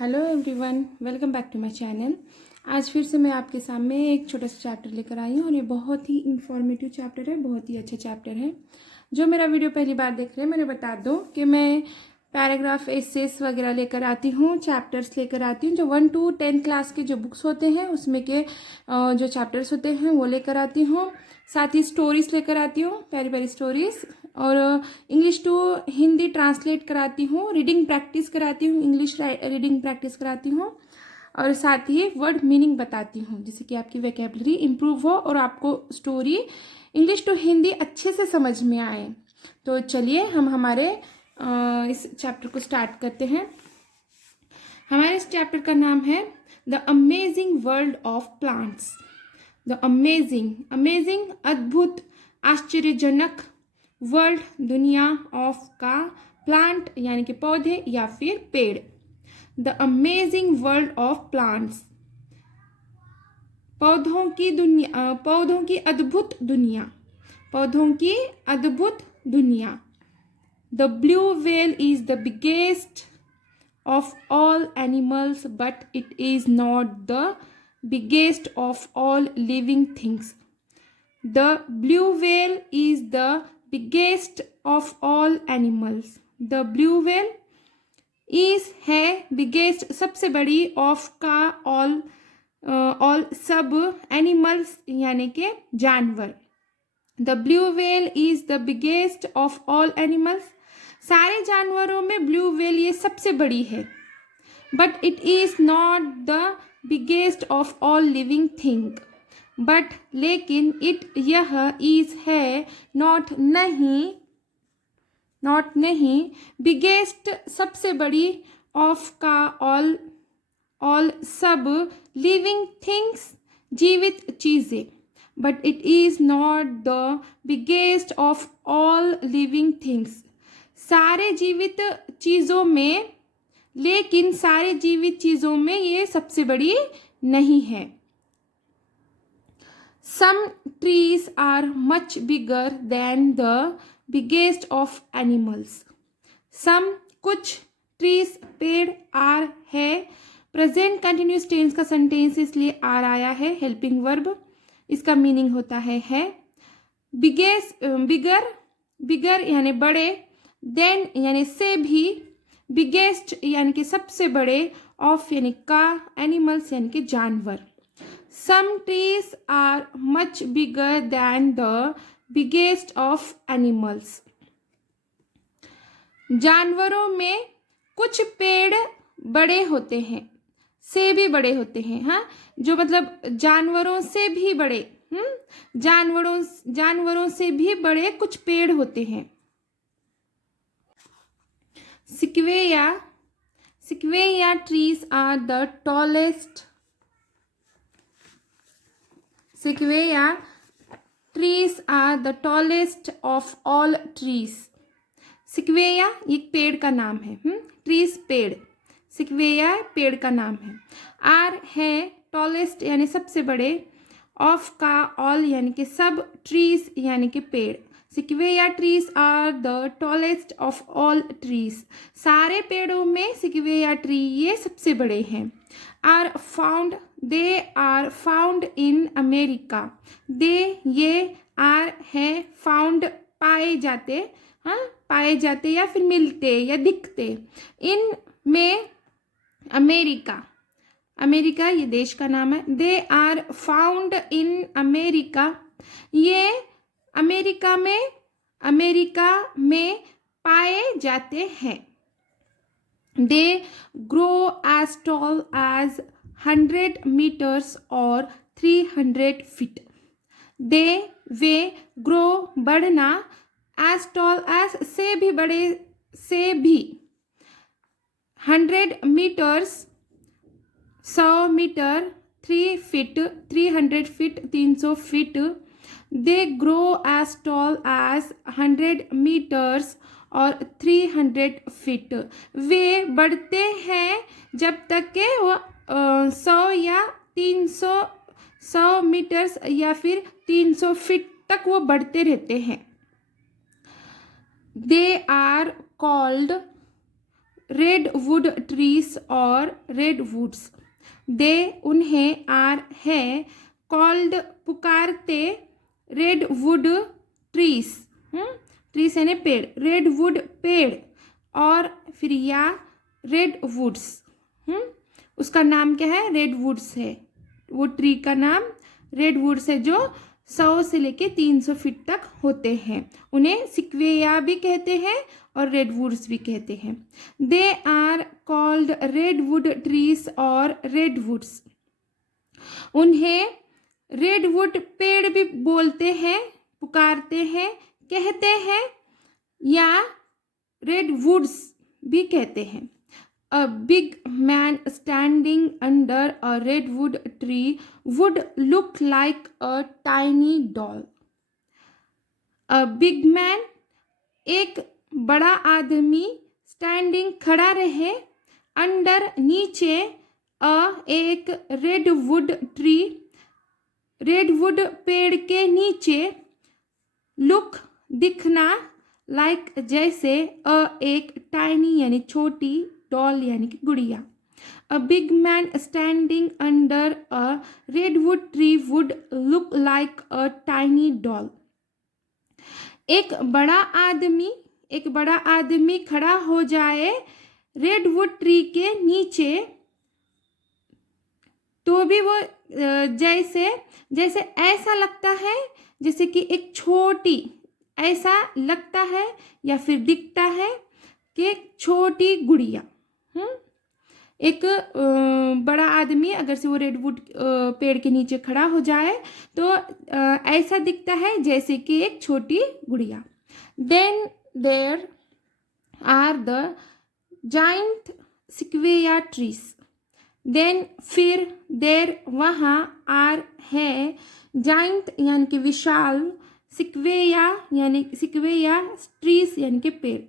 Hello everyone, welcome back to my channel. आज फिर से मैं आपके सामने एक छोटा सा चैप्टर लेकर आई हूँ और ये बहुत ही इंफॉर्मेटिव चैप्टर है, बहुत ही अच्छा चैप्टर है। जो मेरा वीडियो पहली बार देख रहे हैं, मैंने बता दो कि मैं पैराग्राफ एसेस वगैरह लेकर आती हूँ, चैप्टर्स लेकर आती हूँ। जो 1 to 10 क्लास के जो बुक्स होते हैं उसमें के जो चैप्टर्स होते हैं वो लेकर आती हूँ। साथ ही स्टोरीज लेकर आती हूँ, प्यारी प्यारी स्टोरीज, और इंग्लिश टू हिंदी ट्रांसलेट कराती हूँ, रीडिंग प्रैक्टिस कराती हूँ, इंग्लिश रीडिंग प्रैक्टिस कराती हूँ, और साथ ही वर्ड मीनिंग बताती हूँ जिससे कि आपकी वोकैबुलरी इम्प्रूव हो और आपको स्टोरी इंग्लिश टू हिंदी अच्छे से समझ में आए। तो चलिए हम हमारे इस चैप्टर को स्टार्ट करते हैं। हमारे इस चैप्टर का नाम है the amazing world of plants. The amazing अद्भुत, आश्चर्यजनक, वर्ल्ड दुनिया, ऑफ का प्लांट यानी कि पौधे या फिर पेड़। The amazing world of plants, पौधों की दुनिया, पौधों की अद्भुत दुनिया, पौधों की अद्भुत दुनिया। The blue whale is the biggest of all animals, but it is not the biggest of all living things. The blue whale is the biggest of all animals. The blue whale is है biggest सबसे बड़ी, of का all सब, animals यानी के जानवर। The blue whale is the biggest of all animals. सारे जानवरों में ब्लू व्हेल ये सबसे बड़ी है। But it is not the biggest of all living thing, but लेकिन इट यह इज है, नॉट नहीं, बिगेस्ट सबसे बड़ी, ऑफ का ऑल सब, लिविंग थिंग्स जीवित चीजें। But it is not the biggest of all living things, सारे जीवित चीजों में, लेकिन सारे जीवित चीजों में ये सबसे बड़ी नहीं है। Some trees are much bigger than the biggest of animals. Some कुछ, ट्रीज पेड़, आर है, प्रेजेंट कंटिन्यूस टेंस का सेंटेंस इसलिए आर आया है, हेल्पिंग वर्ब। इसका मीनिंग होता है बिगेस्ट, बिगर यानी बड़े, देन यानी से भी, बिगेस्ट यानी कि सबसे बड़े, ऑफ यानी का, एनिमल्स यानी कि जानवर। Some trees are much bigger than the biggest of animals. जानवरों में कुछ पेड़ बड़े होते हैं, से भी बड़े होते हैं। हाँ, जो मतलब जानवरों से भी बड़े, जानवरों से भी बड़े कुछ पेड़ होते हैं। Sequoia trees are the tallest. Sequoia trees are the tallest of all trees. Sequoia एक पेड़ का नाम है, trees पेड़, Sequoia पेड़ का नाम है। R है tallest यानी सबसे बड़े, of का all यानी कि सब, trees यानी कि पेड़। Sequoia trees are the tallest of all trees. सारे पेड़ों में Sequoia tree ये सबसे बड़े हैं। They are found in America. They ये are है, found पाए जाते, पाए जाते या फिर मिलते या दिखते। इन में अमेरिका ये देश का नाम है। They are found in America. ये अमेरिका में पाए जाते हैं। They grow as tall as 100 meters or 300 feet. Way grow बढ़ना, as tall as से भी बड़े, से भी, 100 meters 100 metre, 300 feet 300 feet. They grow as tall as 100 meters और 300 feet. वे बढ़ते हैं जब तक के वो 100 या 100 मीटर्स या फिर 300 फीट तक वो बढ़ते रहते हैं। They are called, redwood trees और रेडवुड्स। दे उन्हें आर है कॉल्ड पुकारते रेडवुड ट्रीज। ट्रीज यानी पेड़, रेडवुड पेड़, और फिर या रेडवुड्स। उसका नाम क्या है? रेडवुड्स है। वो ट्री का नाम रेडवुड्स है जो 100 से लेके 300 फीट तक होते हैं। उन्हें सिक्वेया भी कहते हैं और रेडवुड्स भी कहते हैं। They are called redwood trees और रेडवुड्स। उन्हें रेडवुड पेड़ भी बोलते हैं, पुकारते हैं, कहते हैं, या रेडवुड्स भी कहते हैं। A big man standing under a redwood tree would look like a tiny doll. A big man, एक बड़ा आदमी, स्टैंडिंग खड़ा रहे, अंडर नीचे, एक रेडवुड ट्री, रेडवुड पेड़ के नीचे, लुक दिखना, लाइक जैसे, एक टाइनी यानी छोटी, डॉल यानी कि गुड़िया। A big man standing under a redwood tree would look like a tiny doll. एक बड़ा आदमी खड़ा हो जाए रेडवुड ट्री के नीचे, तो भी वो जैसे ऐसा लगता है जैसे कि एक छोटी, ऐसा लगता है या फिर दिखता है कि एक छोटी गुड़िया। एक बड़ा आदमी अगर से वो रेडवुड पेड़ के नीचे खड़ा हो जाए तो ऐसा दिखता है जैसे कि एक छोटी गुड़िया। Then there are the giant sequoia trees. Then फिर देर वहाँ, आर है, जाइंट यानी कि विशाल, सिक्वेया ट्रीज यानी कि पेड़।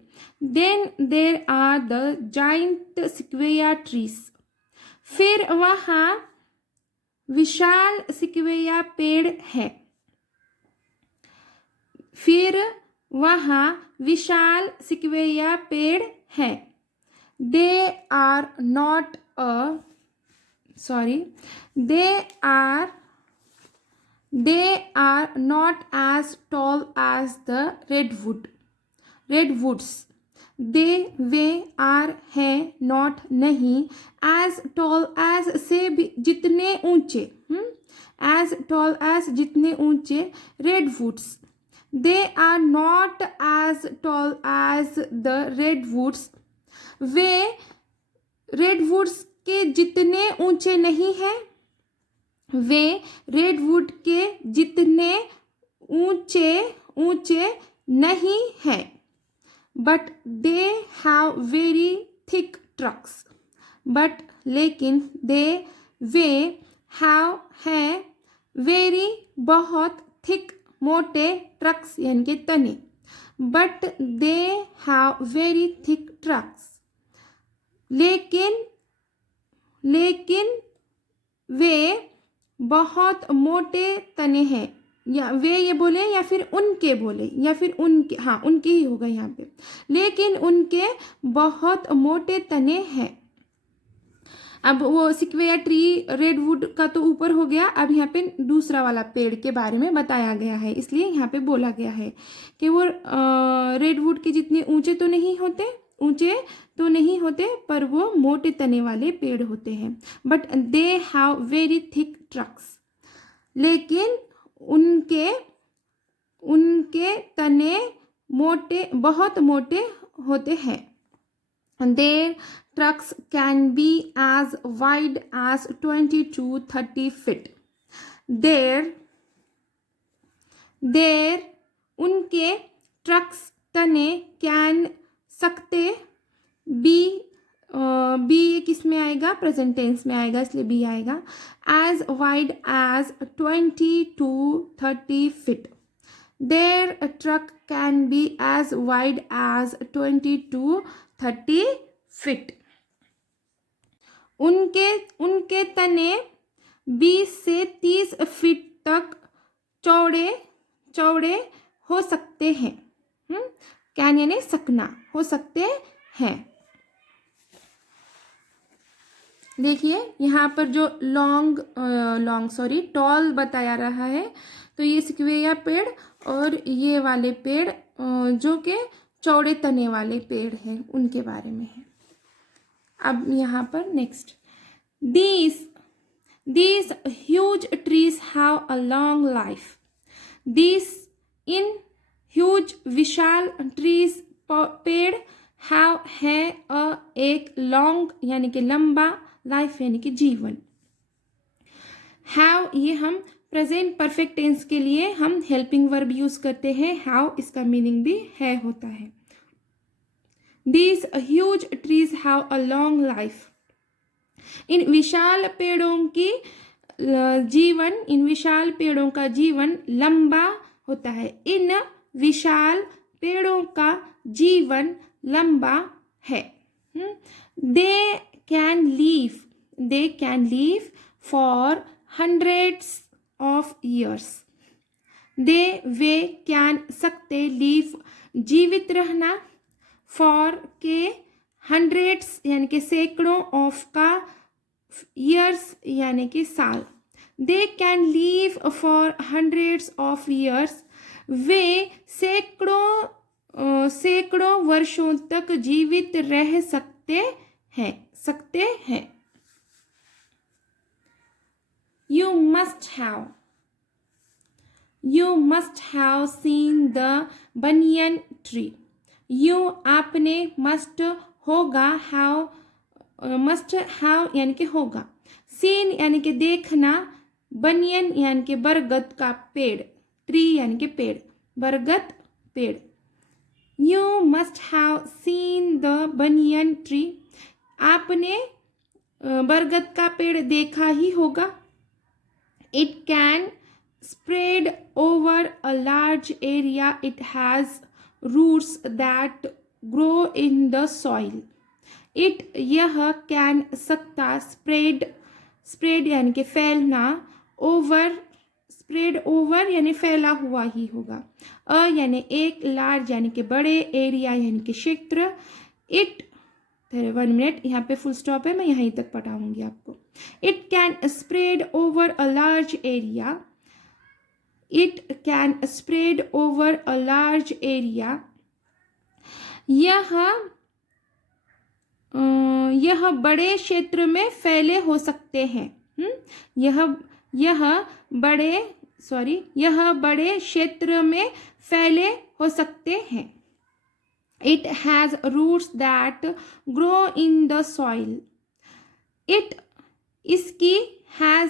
Then there are the giant sequoia trees. फिर वहाँ विशाल सिक्वेया पेड़ है। फिर वहाँ विशाल सिक्वेया पेड़ है। They are not as tall as the redwoods. वे आर है, नॉट नहीं, as tall as से भी जितने ऊंचे, as tall as जितने ऊंचे, redwoods. They are not as tall as the redwoods. वे रेडवुड्स के जितने ऊंचे नहीं हैं, वे रेडवुड के जितने ऊंचे नहीं हैं। But they have very thick trucks. But लेकिन वे हैव है, वेरी बहुत, थिक मोटे, ट्रक्स यानी कि तने। But they have very thick trucks. लेकिन वे बहुत मोटे तने हैं, या वे ये बोले या फिर उनके बोले, या फिर उनके, हाँ उनके ही होगा यहाँ पे। लेकिन उनके बहुत मोटे तने हैं। अब वो सिक्वेया ट्री रेडवुड का तो ऊपर हो गया, अब यहाँ पे दूसरा वाला पेड़ के बारे में बताया गया है, इसलिए यहाँ पे बोला गया है कि वो रेडवुड के जितने ऊंचे तो नहीं होते पर वो मोटे तने वाले पेड़ होते हैं। But they have very thick trucks. लेकिन उनके तने बहुत मोटे होते हैं। Their trucks can be as wide as 20 to 30 feet. उनके ट्रक्स तने कैन सकते, बी किस में आएगा? प्रेजेंट टेंस में आएगा, इसलिए बी आएगा। As wide as 20 to 30 feet. Their truck can be as wide as 20 to 30 feet. उनके तने 20 से 30 फीट तक चौड़े हो सकते हैं। कैन यानी सकना, हो सकते हैं। देखिए यहाँ पर जो टॉल बताया रहा है, तो ये सिक्वेया पेड़ और ये वाले पेड़ जो कि चौड़े तने वाले पेड़ हैं उनके बारे में है। अब यहाँ पर next, these huge trees have a long life. these in huge Vishal trees पेड़ है एक लॉन्ग यानी कि लंबा, लाइफ यानी कि जीवन। हैव ये हम प्रेजेंट परफेक्ट टेंस के लिए हम हेल्पिंग वर्ब यूज करते हैं। हैव इसका मीनिंग भी है होता है। These huge trees have a long life. इन विशाल पेड़ों का जीवन लंबा होता है। इन विशाल पेड़ों का जीवन लंबा है। They can live for hundreds of years. Way can सकते live जीवित रहना, for के hundreds यानी कि सैकड़ों, of का years यानी कि साल। They can live for hundreds of years. वे सैकड़ों वर्षों तक जीवित रह सकते हैं। You must have seen the banyan tree. आपने must होगा, must have यानी कि होगा, seen यानी कि देखना, बनियन यानी कि बरगद का पेड़, ट्री यानी कि पेड़, बरगद पेड़। You must have seen the banyan tree. आपने बरगद का पेड़ देखा ही होगा। It can spread over a large area. It has roots that grow in the soil. It यह can सकता, spread यानी कि फैलना, spread over यानी फैला हुआ ही होगा, यानी एक, large यानी कि बड़े, area यानी कि क्षेत्र। It 1 मिनट यहाँ पे फुल स्टॉप है, मैं यहीं तक पढ़ाऊंगी आपको। It can spread over a large area. It can spread over a large area. यह बड़े क्षेत्र में फैले हो सकते हैं। यह बड़े क्षेत्र में फैले हो सकते हैं। It has roots that grow in the soil. इसकी has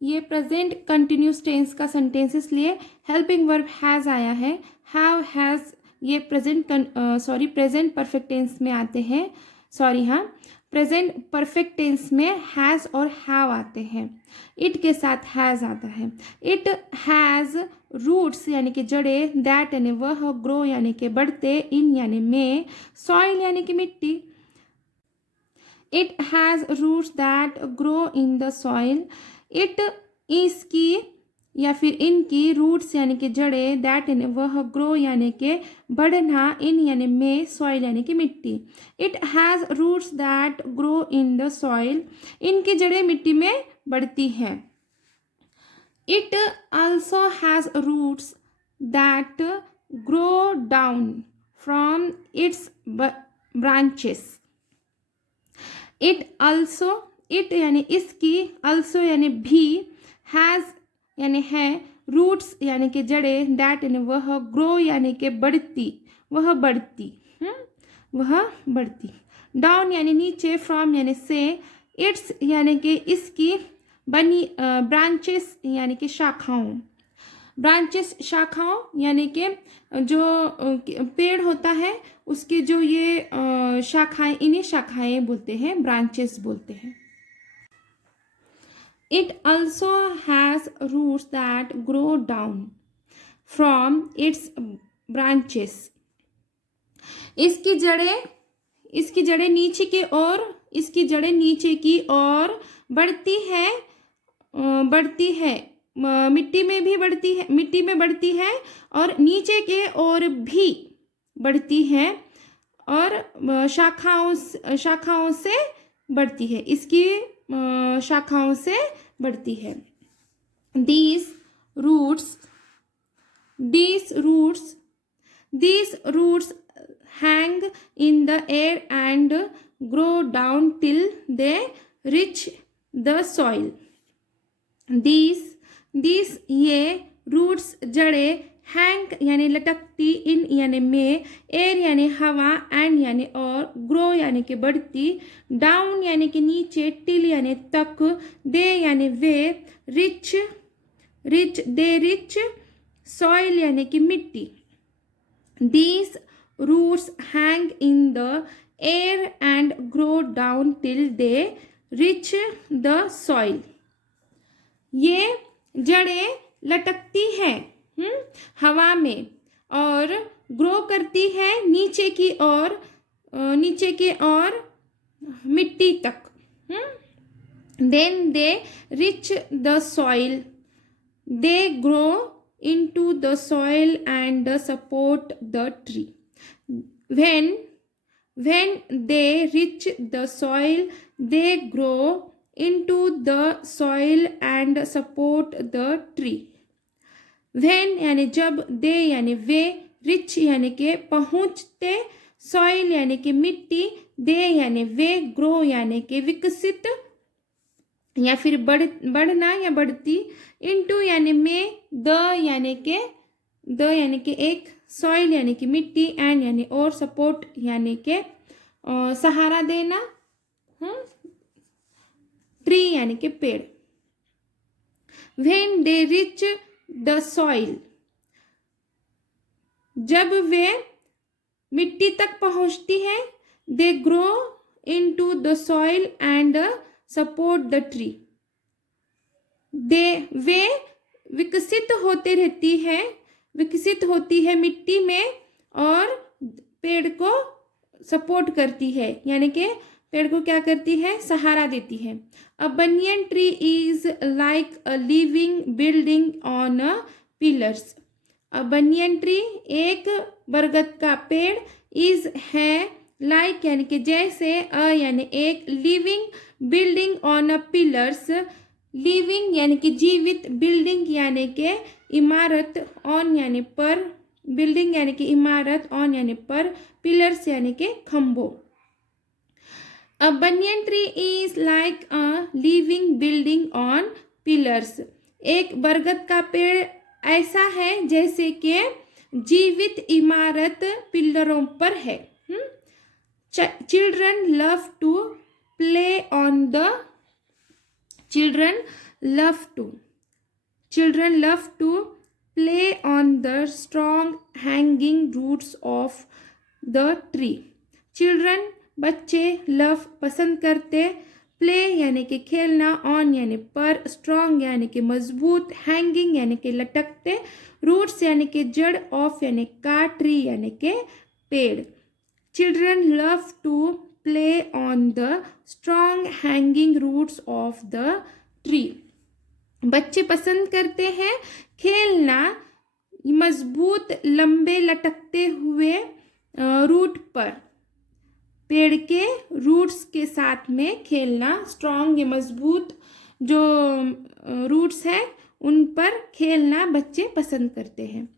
ये प्रेजेंट कंटिन्यूस टेंस का सेंटेंस, इसलिए हेल्पिंग वर्ब हैज आया है। हैव हैज ये प्रेजेंट परफेक्ट टेंस में आते हैं। प्रेजेंट परफेक्ट टेंस में हैज और हैव आते हैं। इट के साथ हैज आता है। इट हैज रूट्स यानी कि जड़े, दैट यानी वह, ग्रो यानी कि बढ़ते, इन यानी में, सॉइल यानी कि मिट्टी। It has roots that grow in the soil. It इसकी या फिर इनकी, रूट्स यानी कि जड़े, दैट यानी वह, ग्रो यानी कि बढ़ना, इन यानी में, सॉइल यानी कि मिट्टी। It has roots that grow in the soil. इनकी जड़ें मिट्टी में बढ़ती हैं। It also has roots that grow down from its branches. It also, it यानी इसकी, आल्सो यानी भी, हैज़ यानी है, रूट्स यानी कि जड़ें, दैट यानी वह, ग्रो यानी कि बढ़ती, वह बढ़ती, डाउन यानी नीचे, फ्रॉम यानी से, इट्स यानी कि इसकी, बनी, ब्रांचेस यानी कि शाखाओं, ब्रांचेस शाखाओं यानी कि जो पेड़ होता है उसके जो ये शाखाएं, इन्हीं शाखाएं बोलते हैं, ब्रांचेस बोलते हैं। It also has roots that grow down from its branches. इसकी जड़ें नीचे की ओर, इसकी जड़ें नीचे की ओर बढ़ती है, मिट्टी में भी बढ़ती है, मिट्टी में बढ़ती है और नीचे के ओर भी बढ़ती है और शाखाओं से बढ़ती है। इसकी शाखाओं से बढ़ती है। These roots hang in the air and grow down till they reach the soil. These ये रूट्स जड़े, हैंग यानी लटकती, इन यानी में, एयर यानी हवा, एंड यानी और, ग्रो यानी कि बढ़ती, डाउन यानी कि नीचे, टिल यानी तक, दे यानी वे, रिच सॉइल यानी कि मिट्टी। These roots hang in the air and grow down till they reach the soil. ये जड़ें लटकती हैं हवा में और ग्रो करती है नीचे की ओर मिट्टी तक। Then they reach the soil. They grow into the soil and support the tree. When they reach the soil, they grow into the soil and support the tree. When यानी जब, दे यानी वे, रिच यानी के पहुँचते, सॉइल यानी कि मिट्टी, दे यानी वे, ग्रो यानी कि विकसित या फिर बढ़ना या बढ़ती, इनटू यानी में, द यानी के एक, सॉइल यानी कि मिट्टी, एंड यानी और, सपोर्ट यानी के सहारा देना, ट्री यानी के पेड़। When they reach the soil, जब वे मिट्टी तक पहुंचती है, they grow into the soil and support the tree. वे विकसित होती है मिट्टी में और पेड़ को सपोर्ट करती है, यानी कि पेड़ को क्या करती है, सहारा देती है। A banyan tree is like a living building on pillars. A banyan tree, एक बरगद का पेड़, is है, like यानी कि जैसे, a यानी एक, living building on a pillars, living यानी कि जीवित, building यानी कि इमारत, on यानी पर, building यानी कि इमारत, on यानी पर, pillars यानी कि खंभों। A banyan tree is like a living building on pillars. एक बरगद का पेड़ ऐसा है जैसे कि जीवित इमारत पिलरों पर है। Children love to play on the strong hanging roots of the tree. Children बच्चे, लव पसंद करते, प्ले यानी कि खेलना, ऑन यानी पर, स्ट्रॉन्ग यानी कि मजबूत, हैंगिंग यानी कि लटकते, रूट्स यानी कि जड़, ऑफ यानी का, ट्री यानी कि पेड़। Children love to play on the strong hanging roots of the tree. बच्चे पसंद करते हैं खेलना मजबूत लंबे लटकते हुए रूट पर, पेड़ के रूट्स के साथ में खेलना, स्ट्रॉन्ग या मजबूत जो रूट्स हैं उन पर खेलना बच्चे पसंद करते हैं।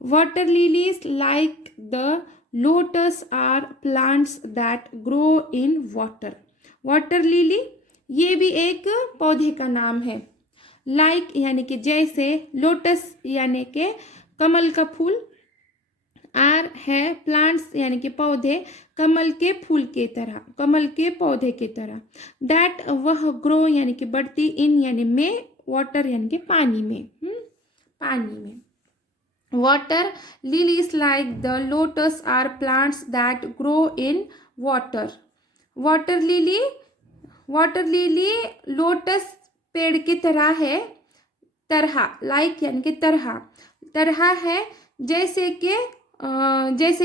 Water lilies like the lotus are plants that grow in water. Water lily ये भी एक पौधे का नाम है। लाइक यानी कि जैसे, लोटस यानी कि कमल का फूल, आर है प्लांट्स यानी कि पौधे, कमल के फूल के तरह, कमल के पौधे के तरह। दैट वह, ग्रो यानी कि बढ़ती, इन यानी में, वाटर यानी कि पानी में, पानी में। Water lilies like the lotus are plants that grow in water. Water lily lotus पेड़ की तरह है, तरह, लाइक यानी कि तरह है, जैसे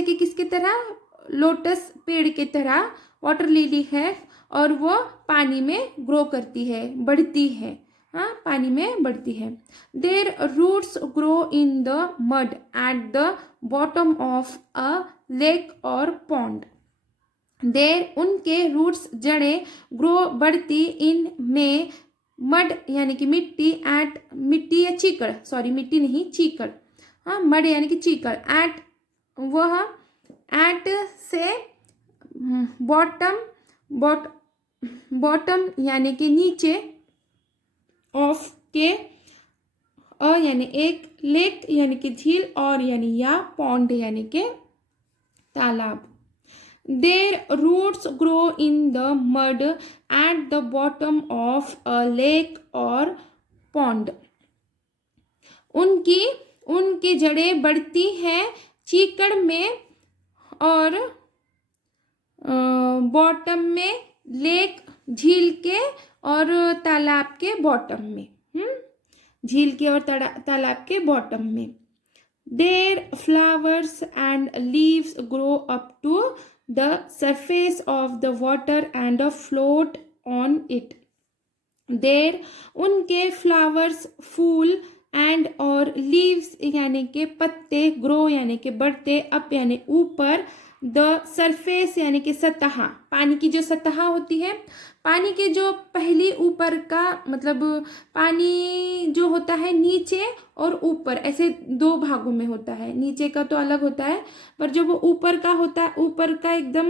कि किसकी तरह, लोटस पेड़ की तरह वाटर लिली है और वो पानी में ग्रो करती है, बढ़ती है, पानी में बढ़ती है। Their roots grow in the mud at the bottom of a lake or pond. There उनके रूट्स जड़ें ग्रो बढ़ती इन में मड यानी कि मिट्टी एट मिट्टी या चीकड़, सॉरी मिट्टी नहीं चीकड़, हाँ मड यानी कि चीकड़, एट वह एट से बॉटम बॉटम यानी कि नीचे, ऑफ के यानी एक, लेक यानी कि झील, और यानी या पॉन्ड यानी कि तालाब। Their roots grow in the mud at the bottom of a lake or pond. उनकी जड़ें बढ़ती हैं चीकड़ में और बॉटम में, लेक झील के और तालाब के बॉटम में, झील के और तालाब के बॉटम में। Their flowers and leaves grow up to the surface of the water and float on it. Their उनके फ्लावर्स, फूल, एंड और लीव्स यानी के पत्ते, ग्रो यानी के बढ़ते, अप यानी ऊपर, द सरफेस यानी कि सतह, पानी की जो सतह होती है, पानी के जो पहली ऊपर का मतलब पानी जो होता है नीचे और ऊपर ऐसे दो भागों में होता है, नीचे का तो अलग होता है पर जो वो ऊपर का होता है, ऊपर का एकदम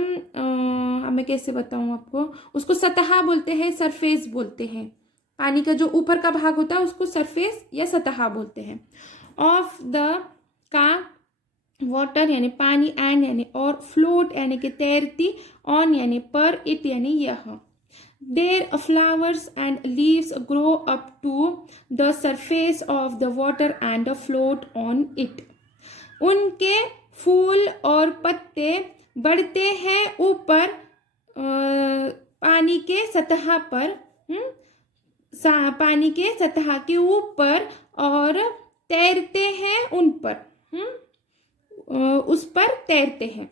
मैं कैसे बताऊं आपको, उसको सतह बोलते हैं, सरफेस बोलते हैं। पानी का जो ऊपर का भाग होता है उसको सरफेस या सतह बोलते हैं। ऑफ द का वाटर यानी पानी, एंड यानी और, फ्लोट यानी कि तैरती, ऑन यानी पर, इट यानी यह। Their flowers and leaves grow up to the surface of the water and float on it. उनके फूल और पत्ते बढ़ते हैं ऊपर पानी के सतह पर, पानी के सतह के ऊपर, और तैरते हैं उन पर, उस पर तैरते हैं।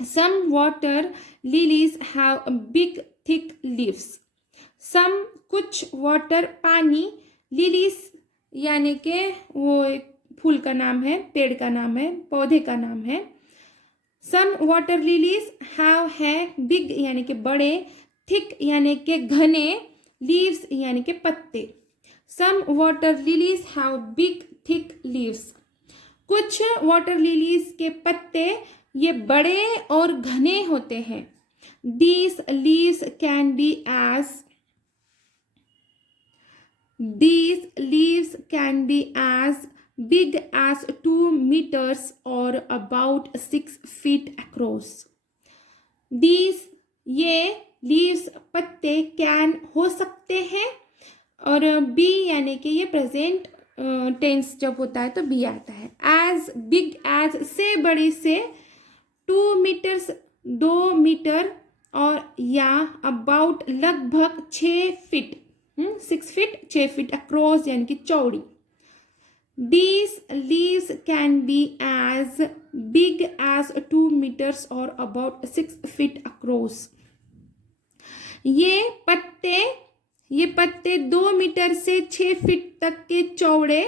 Some water lilies have big thick leaves. Some कुछ, वाटर पानी, लिलीज यानी के वो एक फूल का नाम है, पेड़ का नाम है, पौधे का नाम है। सम वाटर लिलीज हैव है बिग यानी के बड़े, थिक यानी के घने, लीव्स यानी के पत्ते। Some water lilies have big thick leaves. कुछ वाटर लिलीज के पत्ते ये बड़े और घने होते हैं। These leaves can be as big as 2 meters or about 6 feet across. These ये leaves पत्ते can हो सकते हैं, और बी यानी कि ये प्रेजेंट टेंस जब होता है तो बी आता है। एज बिग एज से बड़े से, 2 मीटर्स 2 मीटर, और या अबाउट लगभग 6 फीट 6 फीट 6 फीट, अक्रॉस यानी कि चौड़ी। These leaves can be as big as 2 meters or about 6 feet across. ये पत्ते 2 मीटर से 6 फीट तक के चौड़े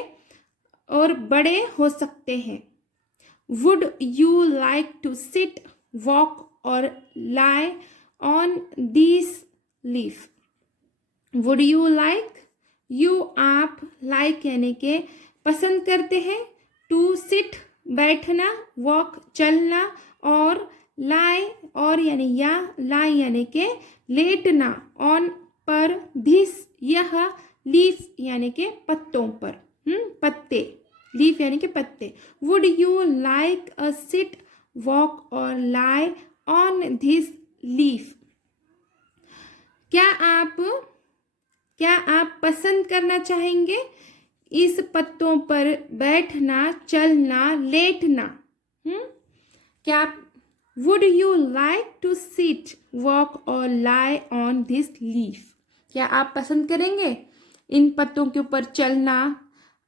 और बड़े हो सकते हैं। Would you like to sit, walk or lie on these leaf? Would you like, you आप, like यानी के पसंद करते हैं, to sit बैठना, walk चलना, और lie और यानी या, lie यानी के लेटना, on पर, this यह, leaf यानी के पत्तों पर, पत्ते, leaf यानी के पत्ते। Would you like a sit, walk or lie on this leaf? क्या आप पसंद करना चाहेंगे इस पत्तों पर बैठना, चलना, लेटना? क्या आप Would you like to sit, walk or lie on this leaf? क्या आप पसंद करेंगे इन पत्तों के ऊपर चलना?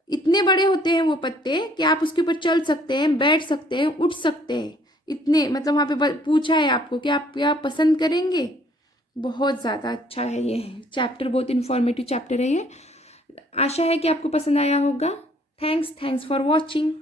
इतने बड़े होते हैं वो पत्ते कि आप उसके ऊपर चल सकते हैं, बैठ सकते हैं, उठ सकते हैं। इतने मतलब वहाँ पे पूछा है आपको कि आप क्या पसंद करेंगे। बहुत ज़्यादा अच्छा है ये चैप्टर, बहुत इन्फॉर्मेटिव चैप्टर है ये। आशा है कि आपको पसंद आया होगा। Thanks for watching.